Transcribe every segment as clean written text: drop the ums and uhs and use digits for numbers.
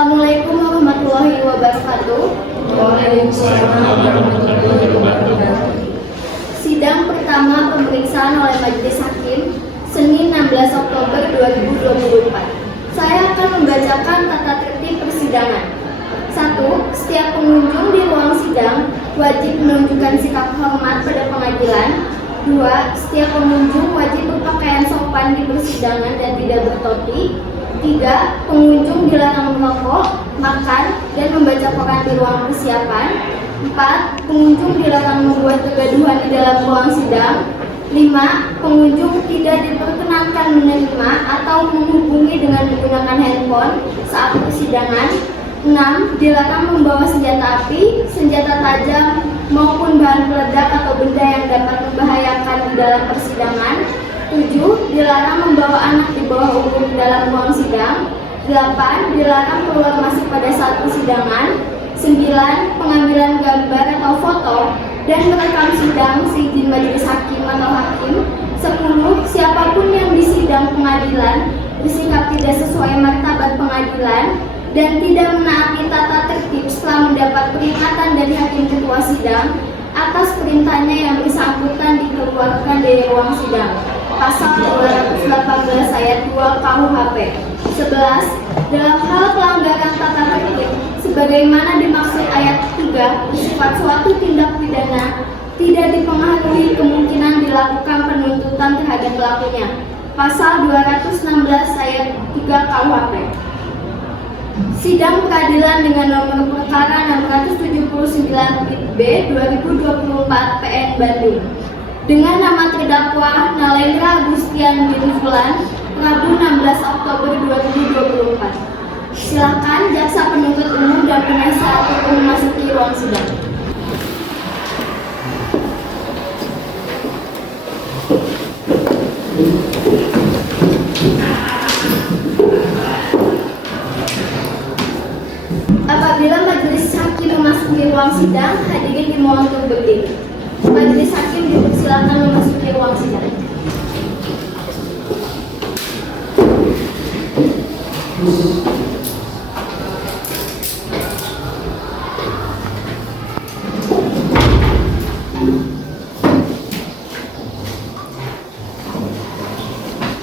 Assalamualaikum warahmatullahi wabarakatuh. Waalaikumsalam warahmatullahi wabarakatuh. Sidang pertama pemeriksaan oleh Majelis Hakim Senin 16 Oktober 2024. Saya akan membacakan tata tertib persidangan. 1. Setiap pengunjung di ruang sidang wajib menunjukkan sikap hormat pada pengadilan. 2. Setiap pengunjung wajib berpakaian sopan di persidangan dan tidak bertopi. 3. Pengunjung dilarang merokok, makan, dan membaca koran di ruang persiapan. 4. Pengunjung dilarang membuat kegaduhan di dalam ruang sidang. 5. Pengunjung tidak diperkenankan menerima atau menghubungi dengan menggunakan handphone saat persidangan. 6. Dilarang membawa senjata api, senjata tajam, maupun bahan peledak atau benda yang dapat membahayakan di dalam persidangan. 7. Dilarang membawa anak di bawah umur dalam ruang sidang. 8. Dilarang keluar masuk pada saat persidangan. 9. Pengambilan gambar atau foto dan merekam sidang seizin majelis hakim atau hakim. 10. Siapapun yang di sidang pengadilan bersikap tidak sesuai martabat pengadilan dan tidak menaati tata tertib setelah mendapat peringatan dari hakim ketua sidang atas perintahnya yang bersangkutan dikeluarkan dari ruang sidang. Pasal 218 ayat 2 KUHP. 11. Dalam hal pelanggaran tata tertib sebagaimana dimaksud ayat 3 bersifat suatu tindak pidana, tidak dipengaruhi kemungkinan dilakukan penuntutan terhadap pelakunya. Pasal 216 ayat 3 KUHP. Sidang peradilan dengan nomor perkara 679-B 2024 PN Bandung dengan nama terdakwa Nalendra Agustian bin Fulan, Rabu 16 Oktober 2024. Silakan jaksa penuntut umum dan penasihat hukum memasuki ruang sidang. Apabila majelis hakim memasuki ruang sidang, hadirin dimohon untuk berdiri. Majelis hakim dipersilakan memasuki ruang sidang.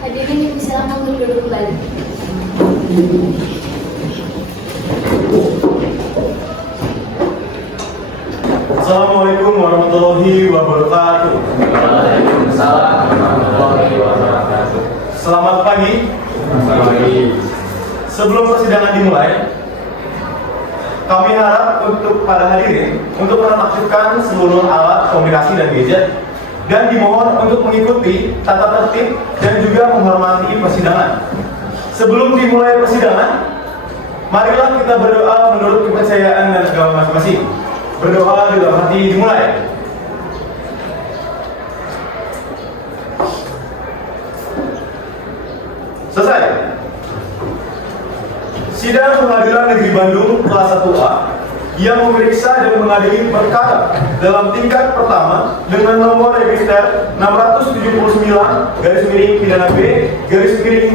Hadirin dipersilakan untuk duduk kembali. Assalamualaikum warahmatullahi wabarakatuh. Waalaikumsalam warahmatullahi wabarakatuh. Selamat pagi. Sebelum persidangan dimulai, kami harap untuk para hadirin untuk menonaktifkan seluruh alat komunikasi dan gadget dan dimohon untuk mengikuti tata tertib dan juga menghormati persidangan. Sebelum dimulai persidangan, marilah kita berdoa menurut kepercayaan dan agama masing-masing. Berdoa di dalam hati dimulai. Selesai. Sidang Pengadilan Negeri Bandung kelas 1A yang memeriksa dan mengadili perkara dalam tingkat pertama dengan nomor register 670-pidana B/2024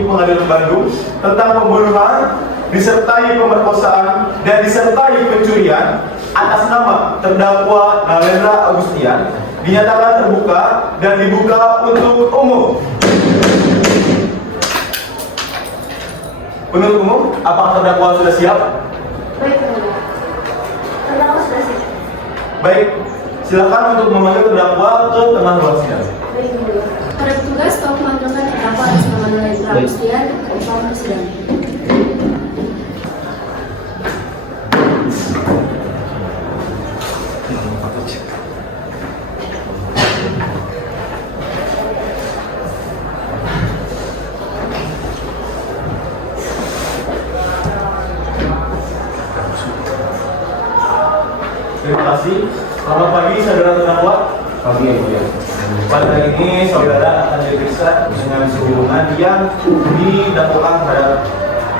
Pengadilan Bandung tentang pembunuhan disertai pemerkosaan dan disertai pencurian atas nama terdakwa Nalendra Agustian dinyatakan terbuka dan dibuka untuk umum. Penuntut umum, apakah terdakwa sudah siap? Baik, terdakwa sudah siap. Baik, silakan untuk memanggil terdakwa ke tengah ruang sidang. Baik, para petugas tolong memanggilkan terdakwa atas nama Nalendra Agustian ke ruang persidangan. Terima kasih. Selamat pagi, saudara terdakwa. Pagi ya, Bu ya. Pada hari ini, saudara akan diperiksa dengan hubungan yang didakwakan terhadap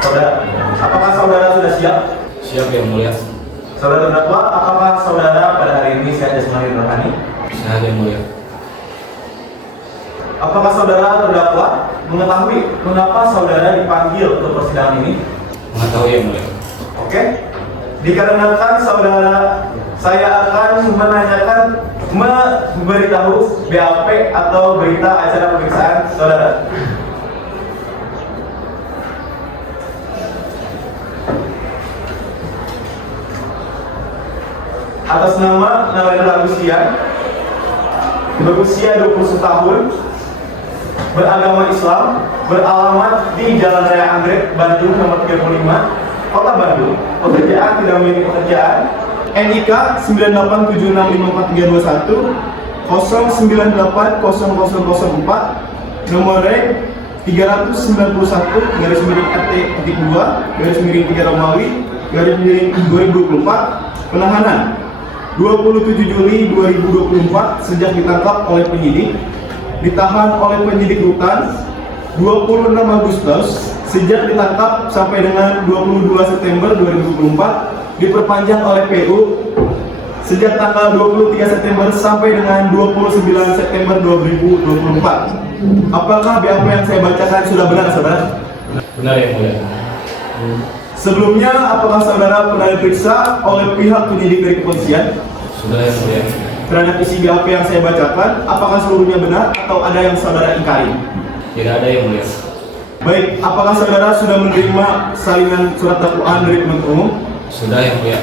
saudara. Apakah saudara sudah siap? Siap yang mulia. Saudara terdakwa, apakah saudara pada hari ini sehat jasmani dan rohani? Sehat yang mulia. Apakah saudara terdakwa mengetahui mengapa saudara dipanggil ke persidangan ini? Mengetahui yang mulia. Oke. Dikarenakan saudara, saya akan menanyakan, memberitahu BAP atau berita acara pemeriksaan saudara. Atas nama Narendra Agustian, berusia 21 tahun, beragama Islam, beralamat di Jalan Raya Anggrek, Bandung nomor 35, Kota Bandung. Pekerjaan tidak memiliki pekerjaan. NIK 98765431 09800004 nomor 391 garis miring RT.2 garis miring 3 Romawi garis miring 2024 penahanan 27 Juli 2024 sejak ditangkap oleh penyidik, ditahan oleh penyidik rutan 26 Agustus, sejak ditangkap sampai dengan 22 September 2024, diperpanjang oleh PU sejak tanggal 23 September sampai dengan 29 September 2024. Apakah BAP yang saya bacakan sudah benar, saudara? Benar yang mulia. Sebelumnya, apakah saudara pernah diperiksa oleh pihak penyidik dari kepolisian? Sudah yang mulia. Terhadap isi BAP yang saya bacakan, apakah seluruhnya benar atau ada yang saudara ingkari? Tidak ada yang mulia. Baik, apakah saudara sudah menerima salinan surat dakwaan dari penuntut umum? Sudah yang mulia.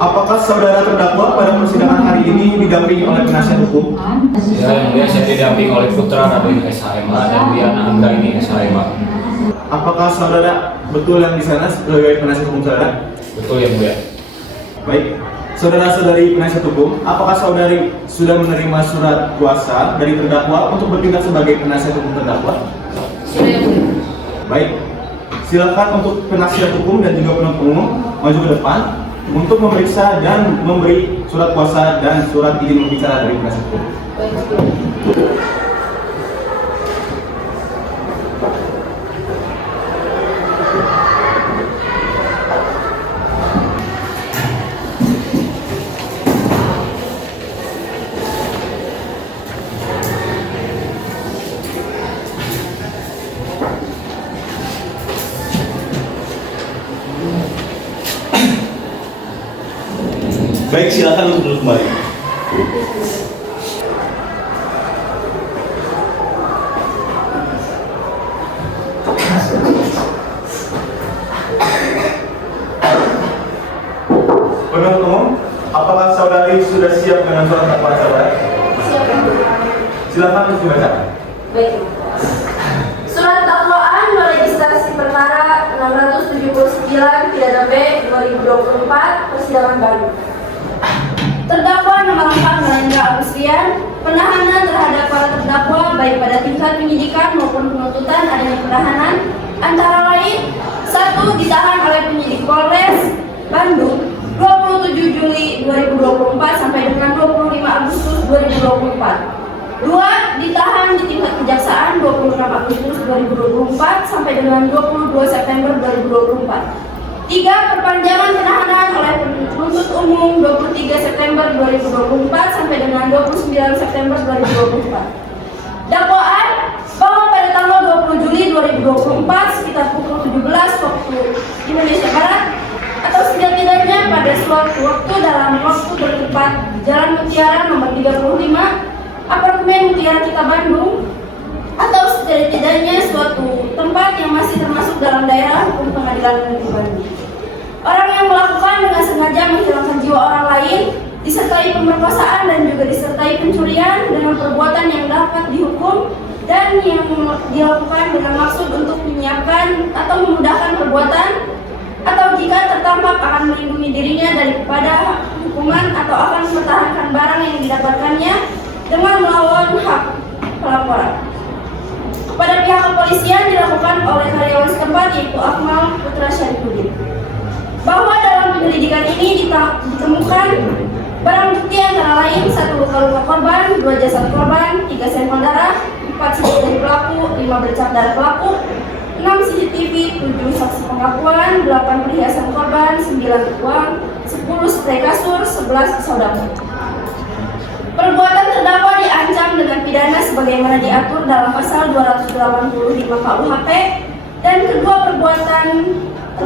Apakah saudara terdakwa pada persidangan hari ini didampingi oleh penasihat hukum? Tidak yang mulia, saya didampingi oleh putra Raden SHMA dan Diana Anggraini SHMA. Apakah saudara betul yang di sana sebagai penasihat hukum saudara? Betul yang mulia. Baik, saudara-saudari penasihat hukum, apakah saudari sudah menerima surat kuasa dari terdakwa untuk bertindak sebagai penasihat hukum terdakwa? Sudah yang mulia. Baik, silakan untuk penasihat hukum dan juga penuntut umum maju ke depan untuk memeriksa dan memberi surat kuasa dan surat izin berbicara dari penasihat hukum. Baik, silakan untuk duduk kembali. Penuntut umum, apakah saudari sudah siap dengan surat dakwaan saudara? Siap yang mulia. Silakan untuk dibaca. Baik. Surat dakwaan meregistrasi perkara 679 pidana B 2024 persidangan Bandung. Terdakwa nama lengkap Narendra Agustian. Penahanan terhadap para terdakwa baik pada tingkat penyidikan maupun penuntutan adanya penahanan antara lain: 1. Ditahan oleh penyidik Polres Bandung 27 Juli 2024 sampai dengan 25 Agustus 2024. 2. Ditahan di tingkat kejaksaan 26 Agustus 2024 sampai dengan 22 September 2024. 3. Perpanjangan penahanan oleh penuntut umum 23 September 2024 sampai dengan 29 September 2024. Dakwaan bahwa pada tanggal 20 Juli 2024 sekitar pukul 17 waktu Indonesia Barat atau setidak-tidaknya pada suatu waktu dalam waktu bertempat di Jalan Mutiara nomor 35 Apartemen Mutiara Cita Bandung atau setidak-tidaknya suatu tempat yang masih termasuk dalam daerah hukum Pengadilan Negeri Bandung. Orang yang melakukan dengan sengaja menghilangkan jiwa orang lain, disertai pemerkosaan dan juga disertai pencurian dengan perbuatan yang dapat dihukum dan yang dilakukan dengan maksud untuk menyiapkan atau memudahkan perbuatan, atau jika tertangkap akan melindungi dirinya daripada hukuman atau akan mempertahankan barang yang didapatkannya dengan melawan hak pelaporan. Kepada pihak kepolisian dilakukan oleh karyawan setempat yaitu Akmal Putra Syarifuddin. Bahwa dalam penyelidikan ini ditemukan barang bukti antara lain: 1 luka-luka korban, 2 jasad korban, 3 sampel darah, 4 sidik jari pelaku, 5 bercak darah pelaku, 6 CCTV, 7 saksi pengakuan, 8 perhiasan korban, 9 uang, 10 spray kasur, 11 pisau dapur. Perbuatan terdakwa diancam dengan pidana sebagaimana diatur dalam pasal 285 KUHP, dan kedua perbuatan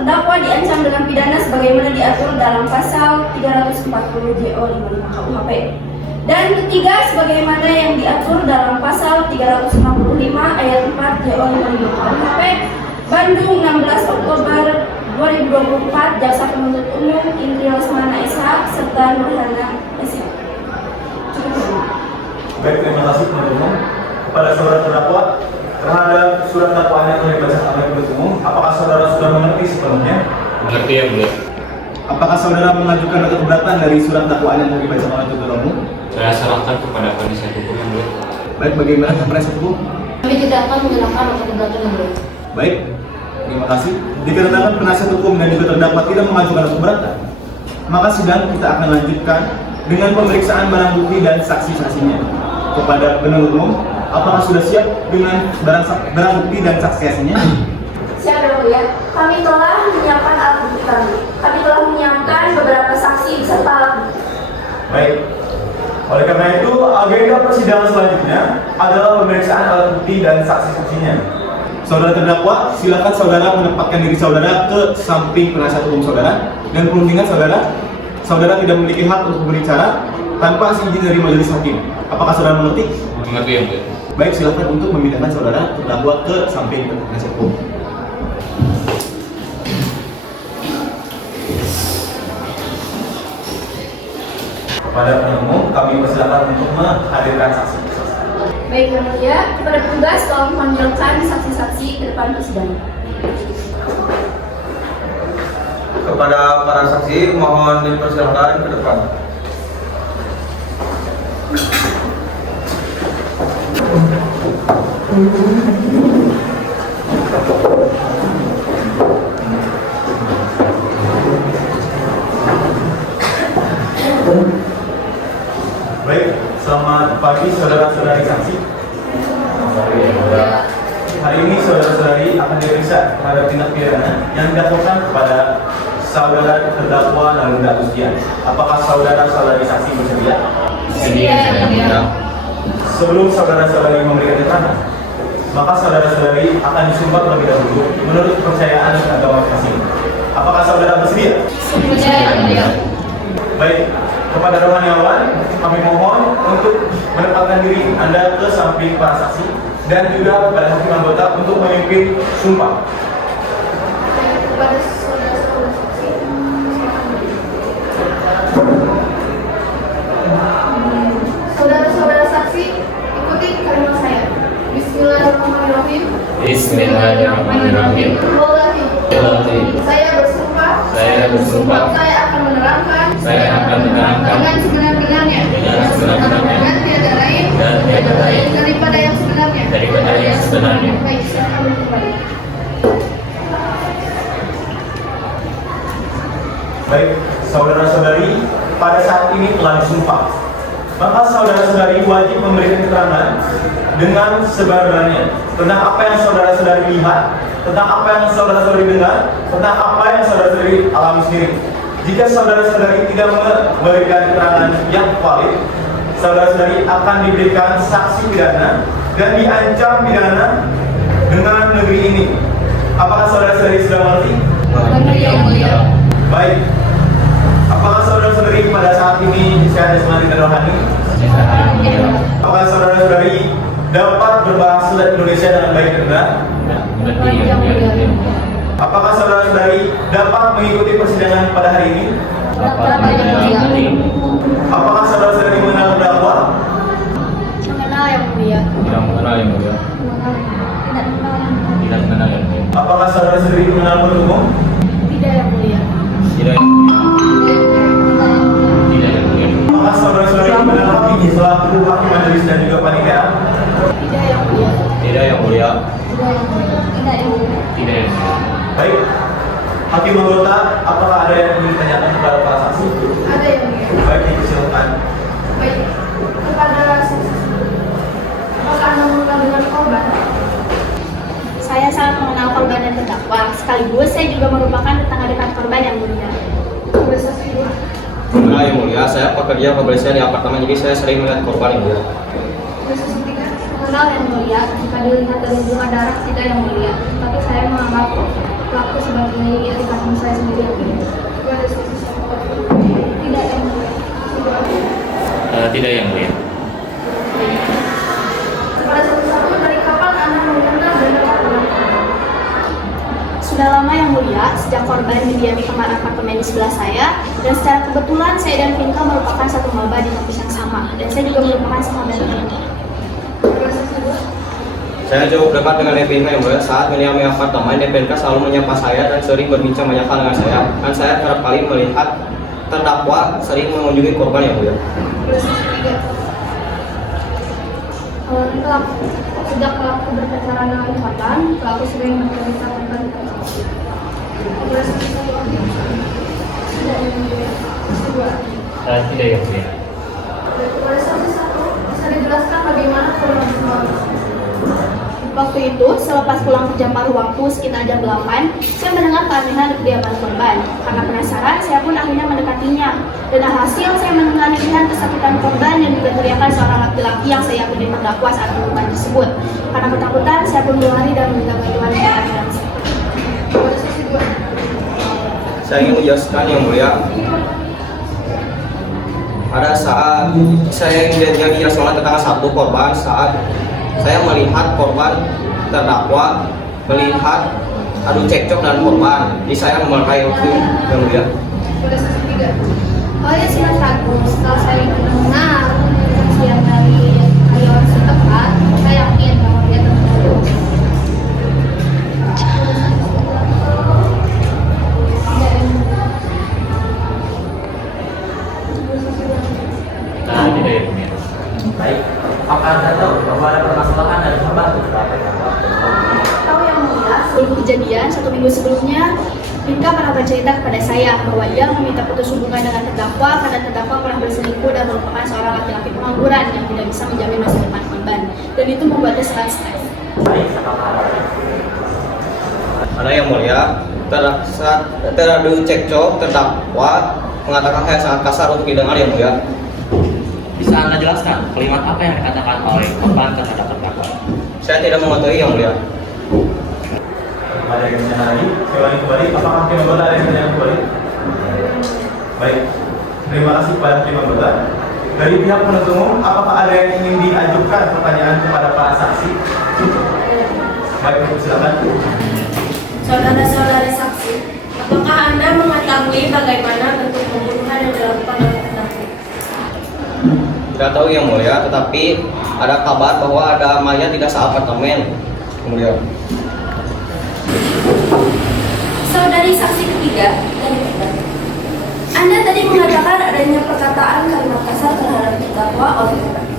terdakwa diancam dengan pidana sebagaimana diatur dalam pasal 340 JO 55 KUHP. Dan ketiga, sebagaimana yang diatur dalam pasal 365 ayat 4 JO 55 KUHP. Bandung 16 Oktober 2024, Jaksa Penuntut Umum Indri Lesmana SH serta Nurhana SH. Baik, terima kasih penuntut umum. Kepada saudara terdakwa terhadap surat dakwaan yang telah dibacakan oleh penuntut umum, apakah saudara sudah mengerti sepenuhnya? Mengerti yang mulia. Apakah saudara mengajukan nota keberatan dari surat dakwaan yang telah dibacakan oleh penuntut umum? Saya serahkan kepada penasihat hukum yang mulia. Baik, bagaimana penasihat hukum? Kami tidak akan menyerahkan nota keberatan yang mulia. Baik, terima kasih. Dikarenakan penasihat hukum dan juga terdakwa tidak mengajukan nota keberatan, maka sidang kita akan lanjutkan dengan pemeriksaan barang bukti dan saksi-saksinya. Kepada penuntut umum, apakah sudah siap dengan barang bukti dan saksi-saksinya? Siap yang mulia. Kami telah menyiapkan alat bukti kami. Kami telah menyiapkan beberapa saksi beserta alat bukti. Baik. Oleh karena itu, agenda persidangan selanjutnya adalah pemeriksaan alat bukti dan saksi-saksinya. Saudara terdakwa, silakan saudara menempatkan diri saudara ke samping penasihat hukum saudara, dan perlu diingat saudara tidak memiliki hak untuk berbicara tanpa izin dari majelis hakim. Apakah saudara mengerti? Mengerti yang mulia. Baik, silakan untuk memindahkan saudara terdakwa ke samping penasihat hukum. Kepada penuntut umum, kami persilakan untuk menghadirkan saksi. Baik yang mulia, kepada petugas tolong panggilkan saksi-saksi ke depan persidangan. Kepada para saksi mohon dipersilakan ke depan. Baik, selamat pagi saudara-saudari saksi. Hari ini saudara-saudari akan diperiksa terhadap tindak pidana yang dilakukan kepada saudara terdakwa Narunda Usdian. Apakah saudara-saudari saksi bersedia? Sedia yang mulia. Sebelum saudara-saudari memberikan keterangan, maka saudara-saudari akan disumpah terlebih dahulu menurut kepercayaan dan agama masing. Apakah saudara bersedia? Sedia yang mulia. Baik, kepada rohaniawan kami mohon untuk menempatkan diri Anda ke samping para saksi dan juga kepada hakim anggota untuk memimpin sumpah. Kepada saudara-saudara saksi, saudara-saudara saksi, ikuti kalimat saya. Bismillahirrahmanirrahim. Bismillahirrahmanirrahim. Wallahi. Saya bersumpah. Saya akan menerangkan. Dengan sebenar-benarnya. Dan tiada lain. Daripada yang sebenarnya. Baik, silakan kembali. Baik, saudara-saudari, pada saat ini telah disumpah. Maka saudara-saudari wajib memberikan keterangan dengan sebenarnya tentang apa yang saudara-saudari lihat, tentang apa yang saudara-saudari dengar, tentang apa yang saudara-saudari alami sendiri. Jika saudara-saudari tidak memberikan keterangan yang valid, saudara-saudari akan diberikan saksi pidana dan diancam pidana dengan negeri ini. Apakah saudara-saudari sudah mengerti? Mengerti yang mulia. Baik. Apakah saudara-saudari pada saat ini sehat jasmani dan rohani? Apakah saudara-saudari dapat berbahasa Indonesia dengan baik dan benar? Apakah saudara-saudari dapat mengikuti persidangan pada hari ini? Apakah saudara-saudari mengenal terdakwa? Mengenal yang mulia. Tidak mengenal yang mulia. Tidak mengenal yang mulia. Apakah saudara-saudari mengenal penuntut umum? Tidak yang mulia. Tidak yang mulia. Tidak yang mulia. Apakah saudara-saudari mengenal hakim selaku hakim majelis dan juga panitia? Tidak yang mulia. Tidak yang mulia. Tidak yang mulia. Tidak yang mulia. Baik. Hakim anggota, apakah ada yang ingin ditanyakan kepada para saksi? Ada yang mulia. Baik, dipersilakan. Baik. Kepada saksi. Apakah Anda mengenal dengan korban? Saya sangat mengenal korban dan terdakwa. Sekaligus saya juga merupakan tetangga dekat korban yang mulia. Kepada saksi dua. Mengenal yang mulia, saya pekerja pembersihan di apartemen, jadi saya sering melihat korban yang mulia. Kepada saksi tiga. kenal yang mulia, jika dilihat dari bunga darah tidak yang mulia, tapi saya menganggap pelaku sebagai adik kandung saya sendiri. Tidak yang mulia. Tidak yang mulia. Pada suatu saat dari kapan Anda mengenal dan korban? Sudah lama yang mulia, sejak korban mendiami kamar apartemen di sebelah saya, dan secara kebetulan saya dan Pinka merupakan satu maba di kampus yang sama, dan saya juga merupakan sahabat Pinka. Saya cukup dekat dengan Nepinka yang mulia. Saat mendiami apartemen, Nepinka selalu menyapa saya dan sering berbincang banyak hal dengan saya. Dan saya kerap kali melihat terdakwa sering mengunjungi korban yang mulia. Sejak pelaku berpacaran dengan korban, pelaku sering mencerita tentang Tidak yang mulia. Bisa dijelaskan bagaimana kronologisnya? Waktu itu, selepas pulang kerja paruh waktu sekitar jam 8, saya mendengar keanehan di kediaman korban. Karena penasaran, saya pun akhirnya mendekatinya. Dan hasil, saya mendengar nisihan kesakitan korban yang juga teriakan seorang laki-laki yang saya yakini terdakwa saat menemukan tersebut. Karena ketakutan, saya pun berlari dan meminta bantuan dari ambulans. Saya ingin menjelaskan yang mulia. Pada saat saya ingin menjelaskan tentang satu korban, saat saya melihat korban terdakwa melihat adu cekcok dan korban, jadi saya memakai waktu yang mulia. Oh ya, sangat bagus. Setelah saya mendengar kesaksian dari karyawan setempat, saya yakin bahwa dia terbunuh. Tidak yang mulia. Baik, apakah Anda tahu bahwa ada permasalahan dari korban beberapa Tahu yang mulia, sebelum kejadian 1 minggu sebelumnya, Pinka pernah bercerita kepada saya bahwa dia meminta putus hubungan dengan terdakwa karena terdakwa pernah berselingkuh dan merupakan seorang laki-laki pengangguran yang tidak bisa menjamin masa depan korban, dan itu membuatnya sangat stres. Baik, apakah Ada yang mulia, saat teradu cekcok terdakwa mengatakan saya sangat kasar untuk didengar yang mulia. bisa Anda jelaskan kalimat apa yang dikatakan oleh korban terhadap terdakwa? Saya tidak mengetahui yang mulia. Ada yang bertanya lagi? Saya ulangi kembali, apakah tim anggota ada yang bertanya kembali? Baik, terima kasih kepada tim anggota. Dari pihak penuntut umum, apakah ada yang ingin diajukan pertanyaan kepada para saksi? Baik, silakan. Saudara-saudari saksi, apakah Anda mengetahui bagaimana bentuk pembunuhan yang dilakukan oleh terdakwa? Tidak tahu yang mulia, tetapi ada kabar bahwa ada mayat di dasar apartemen. Kemudian Saudari saksi ketiga dari kita. Anda tadi mengatakan adanya perkataan kalimat kasar terhadap terdakwa oleh terdakwa.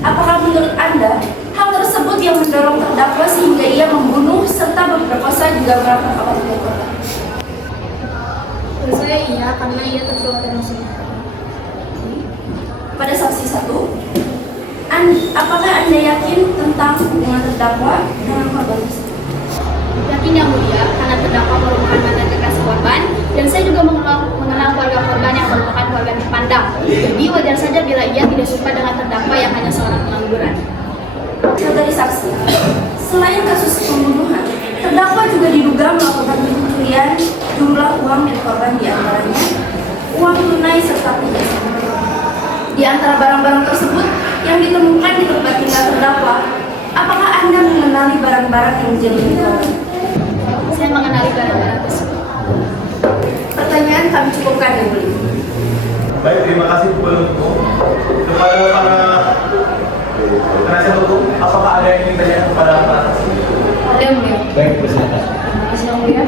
Apakah menurut Anda hal tersebut yang mendorong terdakwa sehingga ia membunuh serta berperkosa juga merampas apartemen korban? Menurut saya iya, karena ia tersulut emosi. Pada saksi satu, apakah Anda yakin tentang hubungan terdakwa dengan korban tersebut? Yakin yang mulia, karena terdakwa merupakan mantan kekasih korban, dan saya juga mengenal keluarga korban yang merupakan keluarga terpandang. Jadi wajar saja bila ia tidak suka dengan terdakwa yang hanya seorang pengangguran. Saudari saksi, selain kasus pembunuhan, terdakwa juga diduga melakukan pencurian jumlah uang milik korban, diantaranya uang tunai serta perhiasan. Di antara barang-barang tersebut yang ditemukan di tempat tinggal terdakwa, apakah Anda mengenali barang-barang yang menjadi milik korban? Saya mengenali barang-barang tersebut. Pertanyaan kami cukupkan yang mulia. Baik, terima kasih penuntut umum. Kepada para penasihat hukum, apakah ada yang ingin tanya kepada para saksi? Ada yang mulia. baik, bersilakan. Terima kasih yang mulia.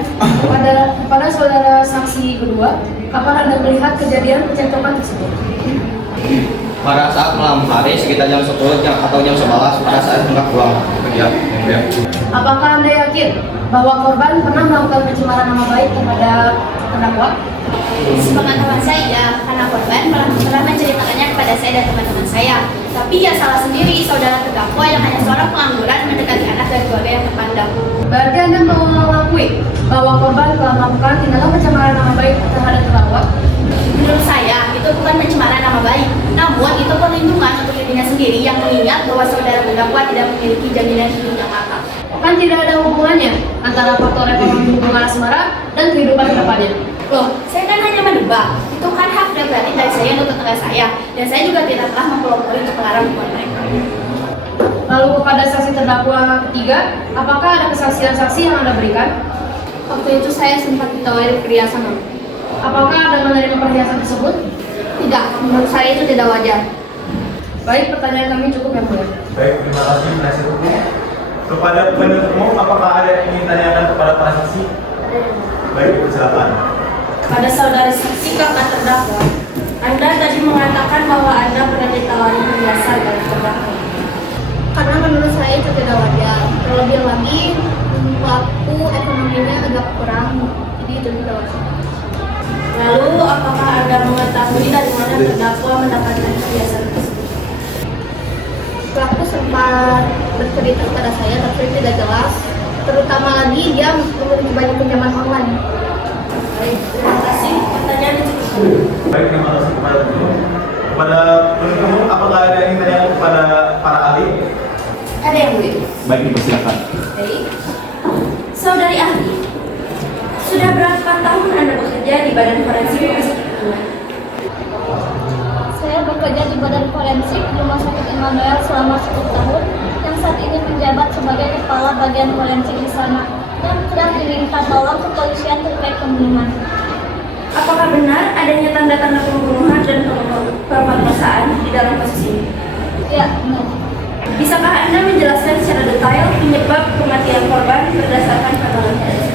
Kepada saudara saksi kedua, apakah Anda melihat kejadian pencecokan tersebut? Pada saat malam hari sekitar jam 10 atau jam 11 pada saat hendak pulang kerja. Yang mulia. Apakah Anda yakin bahwa korban pernah melakukan pencemaran nama baik terhadap terdakwa? Sepengetahuan saya, karena korban pernah menceritakannya kepada saya dan teman-teman saya. Tapi ia salah sendiri, saudara terdakwa yang hanya seorang pengangguran mendekati anak dari keluarga yang terpandang. Berarti Anda mengakui bahwa korban telah melakukan tindakan pencemaran nama baik terhadap terdakwa? Menurut saya, itu bukan pencemaran nama baik, namun itu perlindungan untuk dirinya sendiri yang mengingat bahwa saudara terdakwa tidak memiliki jaminan hidup yang layak. Kan tidak ada hubungannya antara faktor ekonomi hubungan asmara dan kehidupan kedepannya. Loh, saya kan hanya menebak. Itu kan hak dan prerogatif dari saya untuk tetangga saya. Dan saya juga tidak telah mempelopori untuk melarang hubungan mereka. Lalu kepada saksi terdakwa ketiga, apakah ada kesaksian saksi yang Anda berikan? Waktu itu saya sempat ditawari perhiasan, Om. Apakah Anda menerima perhiasan tersebut? Tidak, menurut saya itu tidak wajar. Baik, pertanyaan kami cukup yang mulia. Baik, terima kasih penasihat hukum. Kepada penuntut umum, apakah ada yang ingin tanyakan kepada para saksi? Baik, silakan. Pada saudara saksi kakak terdakwa, Anda tadi mengatakan bahwa Anda pernah ditawari perhiasan dari terdakwa. Karena menurut saya itu tidak wajar. Terlebih lagi, pelaku ekonominya agak kurang, jadi itu tidak wajar. Lalu, apakah Anda mengetahui dari mana terdakwa mendapatkan perhiasan tersebut? Pelaku sempat bercerita kepada saya, tapi tidak jelas. Terutama lagi dia memiliki banyak pinjaman online. Baik, terima kasih. Pertanyaan cukup. Baik, terima kasih kepada penuntut umum. Kepada penuntut umum, apakah ada yang ingin tanyakan kepada para ahli? Ada yang boleh? Baik, dipersilakan. Baik. Saudari ahli, sudah berapa tahun Anda bekerja di Badan Forensik Rumah Sakit Immanuel? Saya bekerja di Badan Forensik Rumah Sakit Immanuel selama 10 tahun, yang saat ini menjabat sebagai kepala bagian forensik di sana, dan sedang diminta tolong kepolisian terkait pembunuhan. Apakah benar adanya tanda-tanda pembunuhan dan pemerkosaan di dalam kasus ini? Ya, benar. Bisakah Anda menjelaskan secara detail penyebab kematian korban berdasarkan keterangan saksi?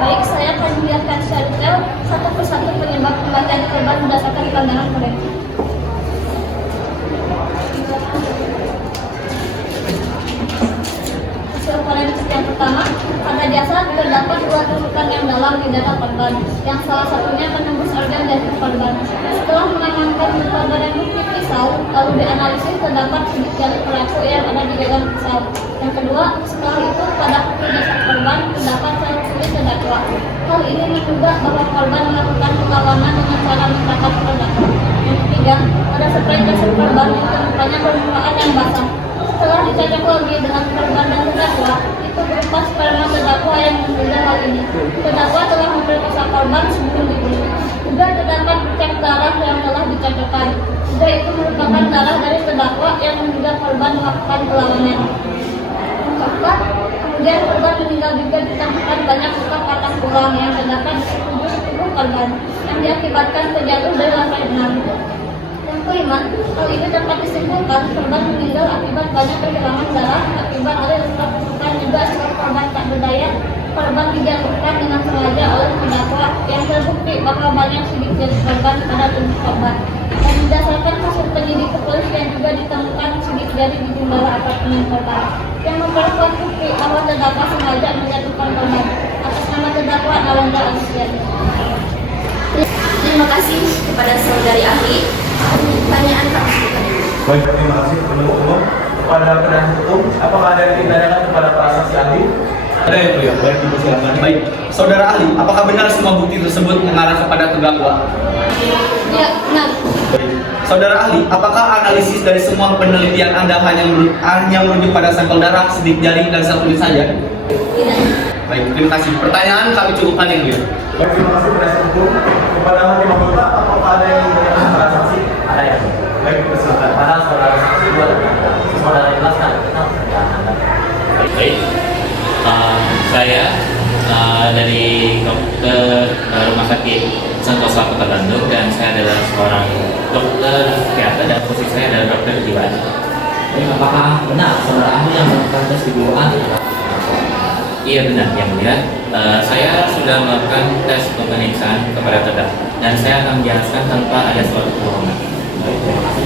Baik, saya akan menjelaskan secara detail satu persatu penyebab kematian korban berdasarkan pandangan forensik. Hasil forensik yang pertama, pada jasad terdapat 2 tusukan yang dalam di dada korban, yang salah satunya menembus organ jantung korban. Setelah mengamankan korban yang bukti pisau, lalu dianalisis terdapat sidik jari pelaku yang ada di dalam pisau. Yang kedua, setelah itu pada kuku jasad korban terdapat sel kulit terdakwa. Hal ini menduga bahwa korban melakukan perlawanan dengan cara membakar terdakwa. Yang ketiga, pada spray jasad korban ditemukannya permukaan yang basah. Setelah dicocok lagi dengan korban dan terdakwa, itu berupa sperma terdakwa yang menduga hal ini. Terdakwa telah memperkosa korban sebelum dibunuh. Juga terdapat cek darah yang telah dicocokkan. Juga itu merupakan darah dari terdakwa yang menduga korban melakukan perlawanan. Yang keempat, kemudian korban meninggal juga ditemukan banyak luka patah tulang yang terdapat di sekujur tubuh korban yang diakibatkan terjatuh dari lantai 6. Yang kelima, hal ini dapat disimpulkan korban meninggal akibat banyak kehilangan darah akibat dari luka tusukan, juga sebab korban tak berdaya. Korban dijatuhkan dengan sengaja oleh terdakwa yang terbukti bahwa banyak sidik jari korban pada tubuh korban. Dan berdasarkan hasil penyidik kepolisian juga ditemukan sidik jari di jendela apartemen korban yang memperkuat bukti bahwa terdakwa sengaja menjatuhkan korban atas nama terdakwa Nalanda Agustiani. Terima kasih kepada saudari ahli. Pertanyaan kami sekitar ini. Baik, terima kasih penuntut umum. Kepada penasihat hukum, apakah ada yang ingin tanyakan kepada para saksi ahli? Ada yang mulia. Baik, dipersilakan. Baik, saudara ahli, apakah benar semua bukti tersebut mengarah kepada terdakwa? Ya, benar. Baik. Saudara ahli, apakah analisis dari semua penelitian Anda hanya merujuk pada sampel darah, sidik jari, dan sel kulit saja? Tidak. Baik, terima kasih. Pertanyaan kami cukupkan yang mulia. Baik, terima kasih penasihat hukum. Kepada hakim anggota, apakah ada yang ingin tanyakan kepada saksi? Ada yang Baik, silakan. pada saudara saksi dua saudara jelaskan tentang pekerjaan Anda. Baik, saya dari dokter rumah sakit Sentosa Kota Bandung, dan saya adalah seorang dokter psikiater dan posisi saya adalah dokter kejiwaan. Jadi apakah benar saudara ahli yang melakukan tes kejiwaan? Iya benar yang mulia. Saya sudah melakukan tes pemeriksaan kepada terdakwa dan saya akan menjelaskan tanpa ada suatu kebohongan. Baik, terima kasih.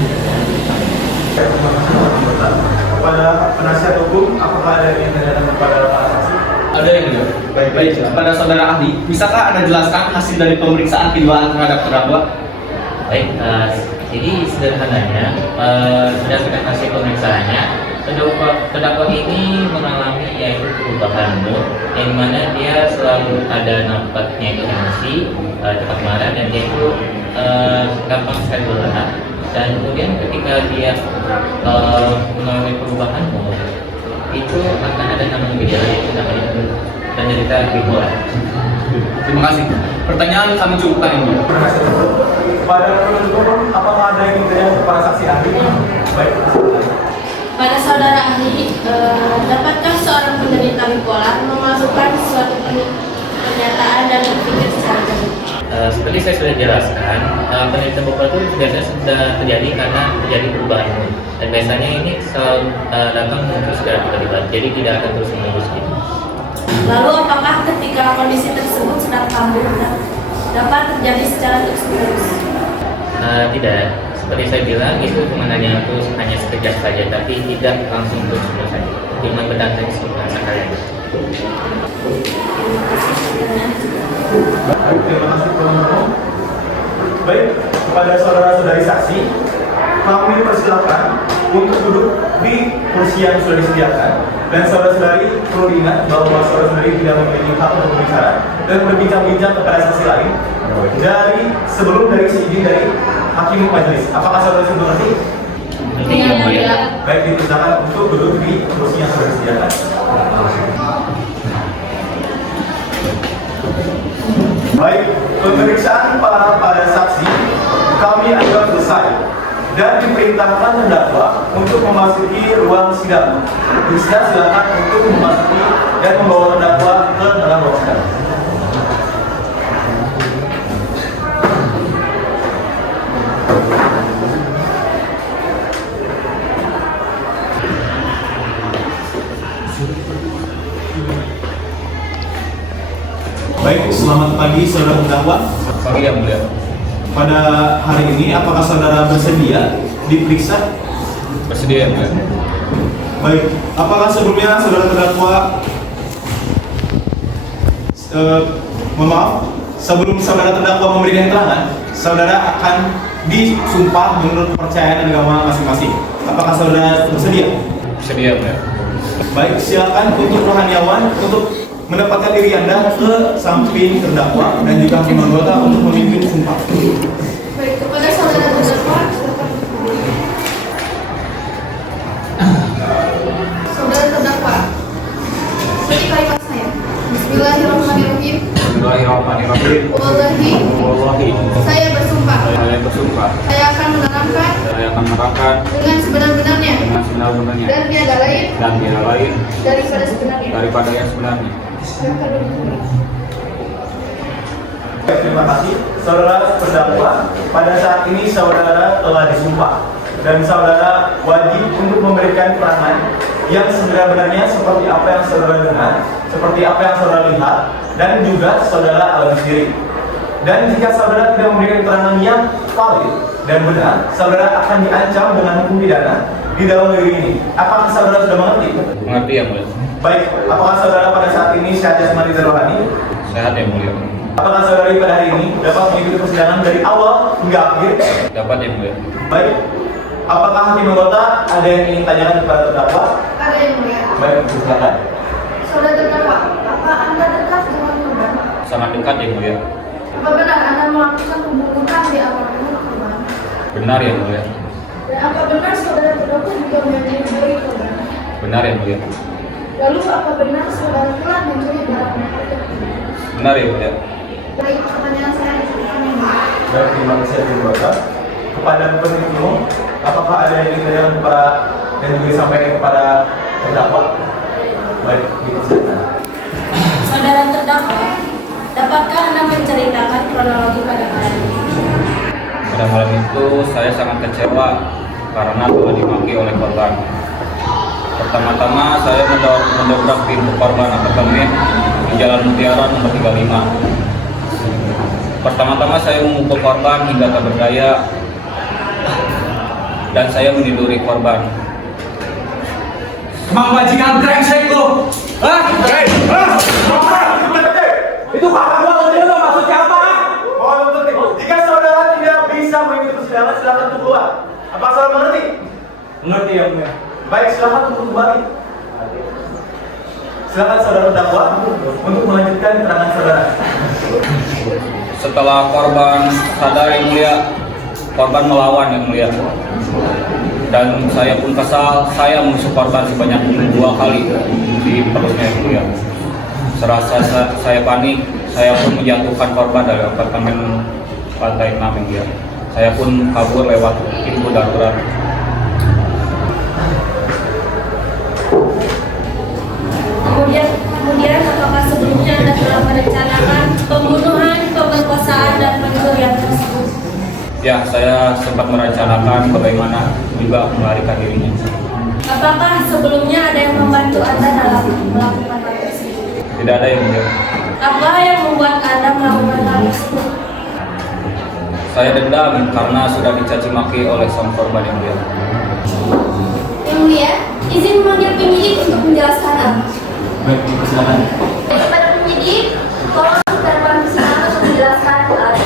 Baik, terima kasih kepada anggota. Kepada penasihat hukum, apakah ada yang ingin tanyakan kepada para saksi? Ada yang mulia. Baik, kepada saudara ahli, bisakah Anda jelaskan hasil dari pemeriksaan kejiwaan terhadap terdakwa? Baik, jadi sederhananya berdasarkan hasil pemeriksaannya terdakwa ini mengalami yaitu perubahan mood, yang mana dia selalu ada nampaknya emosi, cepat marah, dan dia itu gampang sekali berlelah. Dan kemudian ketika dia mengalami perubahan mood, itu akan ada namanya gejala yaitu namanya penderita bipolar. Terima kasih. Pertanyaan kami cukupkan ini. Pada penuntut, apakah ada yang bertanya kepada saksi ahli? Baik. Pada saudara ahli, dapatkah seorang penderita bipolar memasukkan suatu pernyataan dan berpikir secara jernih? Seperti saya sudah jelaskan, penderita bipolar itu biasanya sudah terjadi karena terjadi perubahan mood, dan biasanya ini selalu datang muncul secara tiba-tiba, jadi tidak akan terus menerus gitu. Lalu apakah ketika kondisi tersebut sedang kambuh dapat terjadi secara terus-menerus? Tidak, seperti saya bilang itu cuma hanya sekejap saja, tapi tidak langsung terus saja. Cuma berdatang sekali aja. Baik, terima kasih penuntut. Baik, kepada saudara-saudari saksi, kami persilakan untuk duduk di kursi yang sudah disediakan. Dan saudara-saudari perlu diingat bahwa saudara-saudari tidak memiliki hak untuk berbicara dan berbincang-bincang kepada saksi lain sebelum izin dari hakim majelis. Apakah saudara-saudari mengerti? Baik, dipersilakan untuk duduk di kursi yang sudah disediakan. Baik, pemeriksaan pada saksi kami akan selesai dan diperintahkan terdakwa untuk memasuki ruang sidang. Silakan untuk memasuki dan membawa terdakwa ke dalam ruang sidang. Baik, selamat pagi saudara terdakwa. Pagi yang mulia. Pada hari ini, apakah saudara bersedia diperiksa? Bersedia ya, mulia. Baik, apakah sebelumnya saudara terdakwa sebelum saudara terdakwa memberikan keterangan, saudara akan disumpah menurut kepercayaan agama masing-masing. Apakah saudara bersedia? Bersedia, mulia. Baik, silakan untuk rohaniawan untuk mendapatkan diri Anda ke samping terdakwa dan juga hakim anggota untuk memimpin sumpah. Baik, kepada saudara terdakwa, saudara terdakwa, seperti kalimat saya. Bismillahirrahmanirrahim. Bismillahirrahmanirrahim. Wallahi, Saya bersumpah. Saya bersumpah. Saya akan menerangkan Saya akan menerangkan dengan sebenar-benarnya dengan sebenar-benarnya dan tiada lain dan tidak lain daripada sebenarnya. daripada yang sebenarnya. Baik, terima kasih. Saudara terdakwa, pada saat ini saudara telah disumpah dan saudara wajib untuk memberikan keterangan yang sebenarnya seperti apa yang saudara dengar, seperti apa yang saudara lihat, dan juga saudara alami sendiri. Dan jika saudara tidak memberikan keterangan yang valid dan benar, saudara akan diancam dengan hukum pidana di dalam negeri ini. Apakah saudara sudah mengerti? Mengerti ya, mulia. Baik, apakah saudara pada saat ini sehat jasmani dan rohani? Sehat ya, mulia. Apakah saudari pada hari ini dapat mengikuti persidangan dari awal hingga akhir? Dapat ya, mulia. Baik, apakah hakim anggota ada yang ingin tanyakan kepada terdakwa? Ada yang mulia. Baik, silakan. Saudara terdakwa, apa Anda dekat dengan korban? Sangat dekat ya, mulia. Apa benar Anda melakukan pembunuhan di apartemen korban? Benar ya, mulia. Dan apa benar saudara terdakwa juga mencuri korban? Benar ya, mulia. Lalu apa benar saudara telah mencuri barang bukti? Benar ya, mulia. Baik, pertanyaan saya dicukupkan yang mulia. Baik, terima kasih hakim anggota. Kepada penuntut umum, apakah ada yang ingin ditanyakan kepada dan juga disampaikan kepada terdakwa? Baik, silakan. Saudara terdakwa, dapatkah Anda menceritakan kronologi pada hari ini? Pada malam itu saya sangat kecewa karena telah dimaki oleh korban. Pertama-tama saya mendobrak pintu korban apartemen di Jalan Mutiara nomor 35. Pertama-tama saya memukul korban hingga tak berdaya dan saya meniduri korban. Emang bajingan brengsek lu! Hah? Itu kakak gua ngerti lu maksudnya apa? Mohon untuk jika saudara tidak bisa mengikuti persidangan, silakan untuk keluar. Apa saudara mengerti? Ngerti ya, mulia. Baik, silakan. Silakan untuk kembali. Silakan saudara terdakwa untuk melanjutkan keterangan saudara. Setelah korban sadar yang mulia, korban melawan yang mulia. Dan saya pun kesal, saya menusuk korban sebanyak 2 kali di perutnya yang mulia. Serasa saya panik, saya pun menjatuhkan korban dari apartemen lantai 6 yang mulia. Saya pun kabur lewat pintu darurat. Kemudian apakah sebelumnya Anda telah merencanakan pembunuhan, pemerkosaan, dan pencurian tersebut? Ya, saya sempat merencanakan bagaimana juga melarikan dirinya. Apakah sebelumnya ada yang membantu Anda dalam melakukan hal tersebut? Tidak ada yang mulia. Apa yang membuat Anda melakukan hal tersebut? Saya dendam karena sudah dicaci maki oleh sang korban yang mulia. Yang mulia, izin memanggil penyidik untuk menjelaskan Anda. Baik, silakan. Kepada penyidik, tolong terdapat persidangan untuk menjelaskan Anda.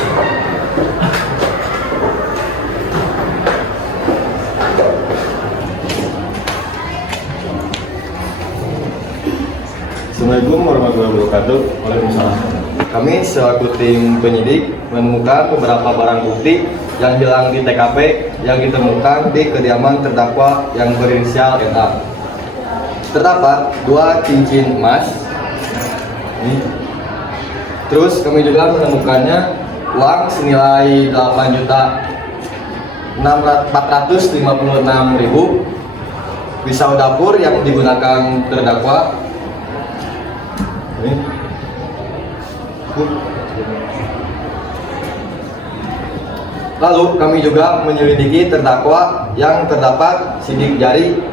Assalamualaikum warahmatullahi wabarakatuh. Waalaikumsalam. Kami selaku tim penyidik menemukan beberapa barang bukti yang hilang di TKP yang ditemukan di kediaman terdakwa yang berinisial NA. Terdapat 2 cincin emas. Ini. Terus kami juga menemukannya uang senilai 8.456.000, pisau dapur yang digunakan terdakwa. Ini. Lalu kami juga menyelidiki terdakwa yang terdapat sidik jari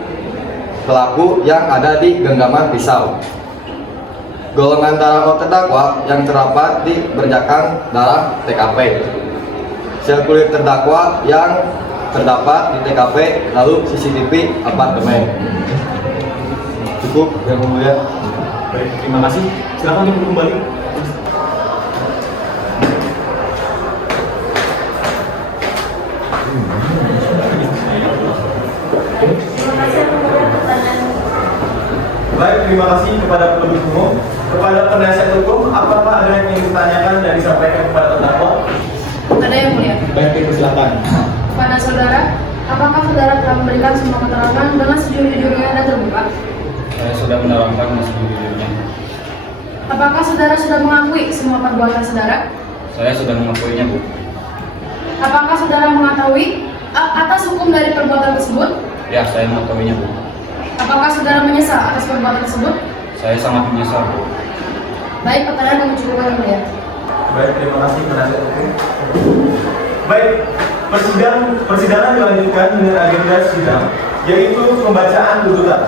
pelaku yang ada di genggaman pisau. Golongan darah terdakwa yang terdapat di berjakan darah TKP. Sel kulit terdakwa yang terdapat di TKP, lalu CCTV apartemen. Cukup yang mulia. Baik, terima kasih. Silakan untuk kembali. Baik, terima kasih kepada penuntut umum. Kepada penasihat hukum, apakah ada yang ingin ditanyakan dan disampaikan kepada terdakwa? Ada yang mulia. Baik, silakan. Kepada saudara, apakah saudara telah memberikan semua keterangan dengan sejujur-jujurnya dan terbuka? Saya sudah menerangkan sejujurnya. Apakah saudara sudah mengakui semua perbuatan saudara? Saya sudah mengakuinya, Bu. Apakah saudara mengetahui atas hukum dari perbuatan tersebut? Ya, saya mengetahuinya, Bu. Apakah saudara menyesal atas perbuatan tersebut? Saya sangat menyesal, Bu. Baik, pertanyaan yang cukup yang mulia. Baik, terima kasih penasihat hukum. Baik, persidangan dilanjutkan dengan agenda sidang, yaitu pembacaan tuntutan.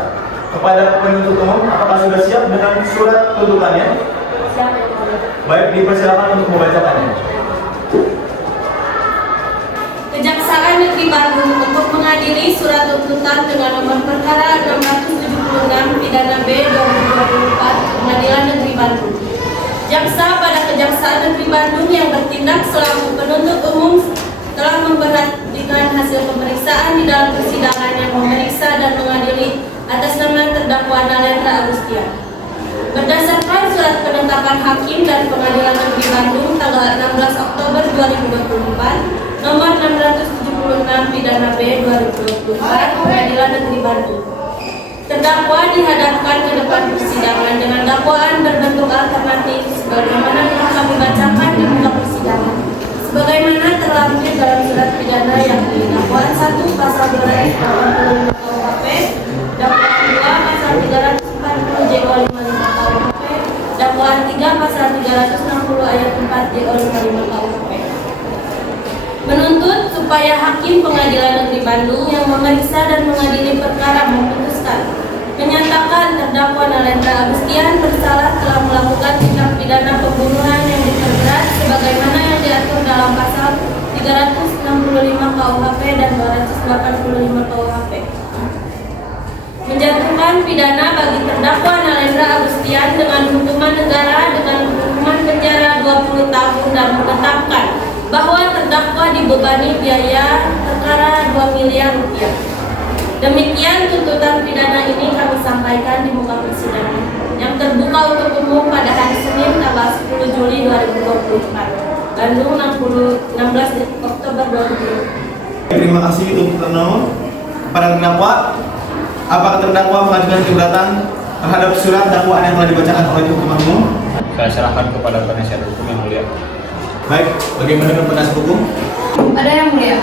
Kepada penuntut umum, apakah sudah siap dengan surat tuntutannya? Siap. Baik, dipersilakan untuk membacakannya. Kejaksaan Negeri Bandung untuk mengadili surat tuntutan dengan nomor perkara 676 pidana B 2024 Pengadilan Negeri Bandung. Jaksa pada Kejaksaan Negeri Bandung yang bertindak selaku penuntut umum telah memperhatikan hasil pemeriksaan di dalam persidangan yang memeriksa dan mengadili atas nama terdakwa Nalendra Agustian. Berdasarkan surat penetapan hakim dan Pengadilan Negeri Bandung tanggal 16 Oktober 2024 nomor 676 pidana B 2024 Pengadilan Negeri Bandung. Terdakwa dihadapkan ke depan persidangan dengan dakwaan berbentuk alternatif sebagaimana telah kami bacakan di muka persidangan. Sebagaimana terlampir dalam surat pidana yang di dakwaan 1 pasal 285 KUHP, dakwaan 2 pasal 340 JO 55 KUHP, dakwaan 3 pasal 360 ayat 4 JO 55 KUHP. Menuntut supaya Hakim Pengadilan Negeri Bandung yang memeriksa dan mengadili perkara memutuskan menyatakan terdakwa Nalendra Agustian bersalah telah melakukan tindak pidana pembunuhan yang diperberat sebagaimana yang diatur dalam pasal 365 KUHP dan 285 KUHP. Menjatuhkan pidana bagi terdakwa Nalendra Agustian dengan hukuman negara dengan hukuman penjara 20 tahun dan menetapkan bahwa terdakwa dibebani biaya perkara 2 miliar rupiah. Demikian tuntutan pidana ini kami sampaikan di muka persidangan yang terbuka untuk umum pada hari Senin tanggal 10 Juli 2024, Bandung 16 Oktober 2020. Terima kasih tuntutan nomor kepada terdakwa. Apakah terdakwa mengajukan keberatan terhadap surat dakwaan yang telah dibacakan oleh Hakim Umum? Saya serahkan kepada penasihat hukum yang mulia. Baik, bagaimana dengan penasihat hukum? Ada yang mulia.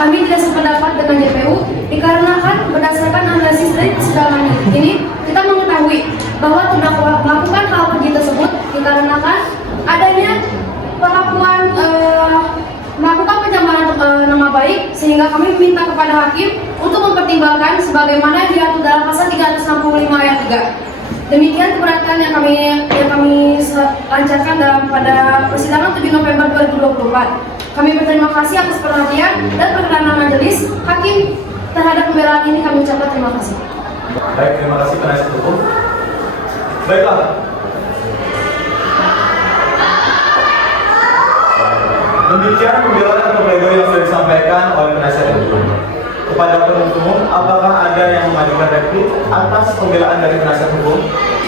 Kami tidak sependapat dengan JPU dikarenakan berdasarkan analisis dari persidangan ini kita mengetahui bahwa terdakwa melakukan hal keji tersebut dikarenakan adanya perlakuan melakukan pencemaran nama baik, sehingga kami meminta kepada hakim untuk mempertimbangkan sebagaimana yang diatur dalam pasal 365 ayat 3. Demikian keberatan yang kami lancarkan pada persidangan 7 November 2024. Kami berterima kasih atas perhatian dan perkenan majelis hakim terhadap pembelaan ini. Kami ucapkan terima kasih. Baik, terima kasih penasihat hukum. Baiklah. Demikian pembelaan atau pledoi yang sudah disampaikan oleh penasihat hukum. Kepada penuntut umum, apakah ada yang mengajukan replik atas pembelaan dari penasihat hukum?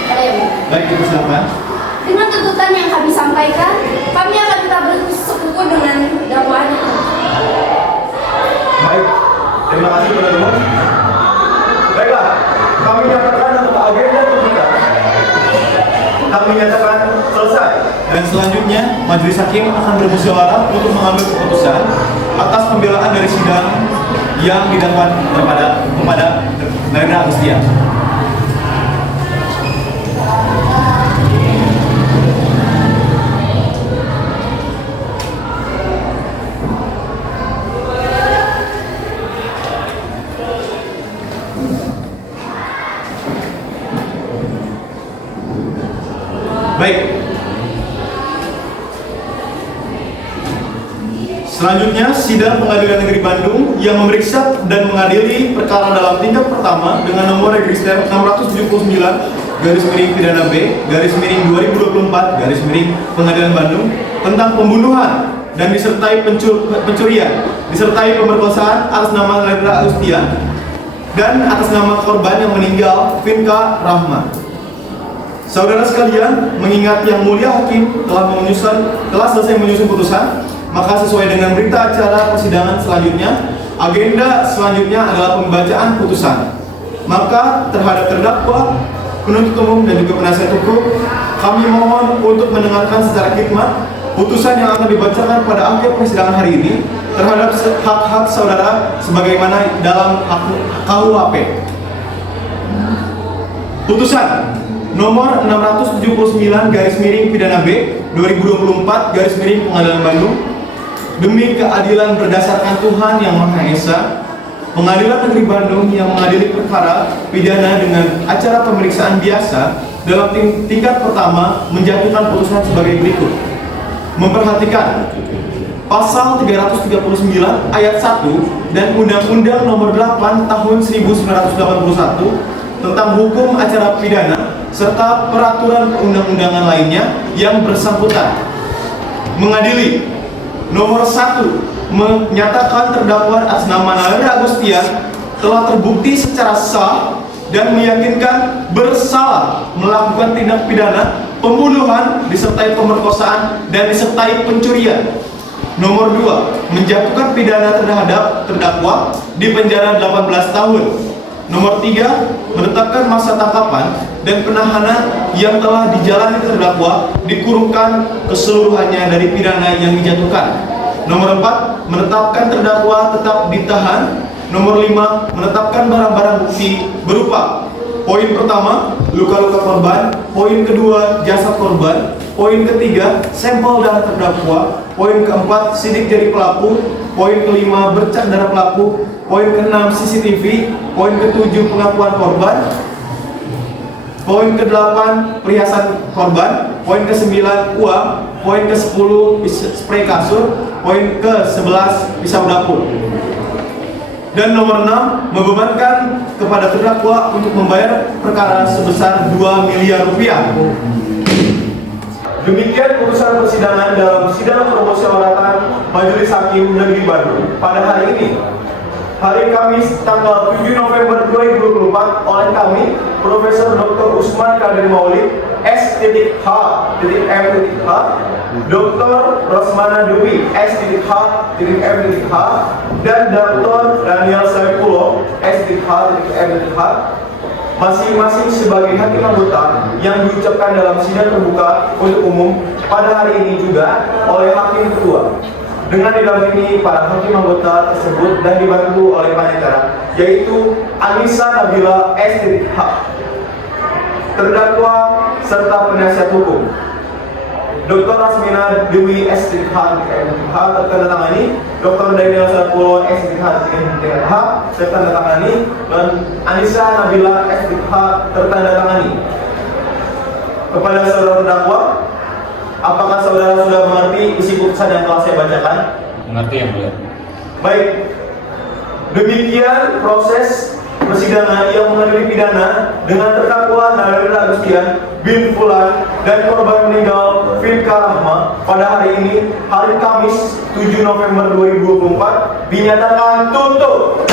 Ada yang mulia. Baik, silakan. Dengan tuntutan yang kami sampaikan, kami akan tetap bersekutu dengan dakwaan itu. Baik, terima kasih penuntut umum. Baiklah, kami nyatakan untuk agenda tuntutan kami nyatakan selesai. Dan selanjutnya, majelis hakim akan bermusyawarah untuk mengambil keputusan atas pembelaan dari sidang yang didakwakan kepada Narendra Agustia. Baik. Selanjutnya, sidang Pengadilan Negeri Bandung yang memeriksa dan mengadili perkara dalam tingkat pertama dengan nomor register 679 /pidana B /2024 Pengadilan Bandung tentang pembunuhan dan disertai pencurian disertai pemerkosaan atas nama Narendra Agustia dan atas nama korban yang meninggal Vinka Rahma. Saudara sekalian, mengingat yang mulia hakim telah selesai menyusun putusan, maka sesuai dengan berita acara persidangan selanjutnya, agenda selanjutnya adalah pembacaan putusan. Maka terhadap terdakwa, penuntut umum dan juga penasihat hukum, kami mohon untuk mendengarkan secara khidmat putusan yang akan dibacakan pada akhir persidangan hari ini terhadap hak-hak saudara sebagaimana dalam KUHP. Putusan nomor 679/pidana B 2024 Pengadilan Bandung. Demi keadilan berdasarkan Tuhan Yang Maha Esa, Pengadilan Negeri Bandung yang mengadili perkara pidana dengan acara pemeriksaan biasa dalam tingkat pertama menjatuhkan putusan sebagai berikut. Memperhatikan Pasal 339 ayat 1 dan Undang-Undang Nomor 8 Tahun 1981 tentang hukum acara pidana serta peraturan perundang-undangan lainnya yang bersangkutan. Mengadili nomor 1, menyatakan terdakwa atas nama Narendra Agustia telah terbukti secara sah dan meyakinkan bersalah melakukan tindak pidana pembunuhan disertai pemerkosaan dan disertai pencurian. Nomor 2, menjatuhkan pidana terhadap terdakwa di penjara 18 tahun. Nomor 3, menetapkan masa tangkapan dan penahanan yang telah dijalani terdakwa dikurungkan keseluruhannya dari pidana yang dijatuhkan. Nomor 4, menetapkan terdakwa tetap ditahan. Nomor 5, menetapkan barang-barang bukti berupa poin pertama, luka-luka korban. Poin kedua, jasad korban. Poin ketiga, sampel darah terdakwa. Poin keempat, sidik jari pelaku. Poin kelima, bercak darah pelaku. Poin keenam, CCTV. Poin ketujuh, pengakuan korban. Poin ke-8, perhiasan korban. Poin ke-9, uang. Poin ke-10, spray kasur. Poin ke-11, pisau dapur. Dan nomor 6, membebankan kepada terdakwa untuk membayar perkara sebesar 2 miliar rupiah. Demikian putusan persidangan dalam sidang permusyawaratan Majelis Hakim Negeri Bandung pada hari ini. hari Kamis tanggal 7 November 2024 oleh kami, Profesor Dr. Usman Kadir Maulid, S.H.M.H, Dr. Rosmana Dewi, S.H.M.H, dan Dr. Daniel Saifullah, S.H.M.H, masing-masing sebagai hakim anggota yang diucapkan dalam sidang terbuka untuk umum pada hari ini juga oleh hakim ketua, dengan didampingi para hakim anggota tersebut dan dibantu oleh panitera, yaitu Anissa Nabila S.H, terdakwa serta penasihat hukum, Dr. Rasmina Dewi S.H tertandatangani, Dr. Daniel Saifullah S.H serta tertandatangani, dan Anissa Nabila S.H tertandatangani. Kepada saudara terdakwa, apakah saudara sudah mengerti isi putusan yang telah saya bacakan? Mengerti yang mulia. Baik, demikian proses persidangan yang mengadili pidana dengan terdakwa Narendra Agustian bin Fulan dan korban meninggal Finka Rahma pada hari ini, hari Kamis 7 November 2024, dinyatakan tutup.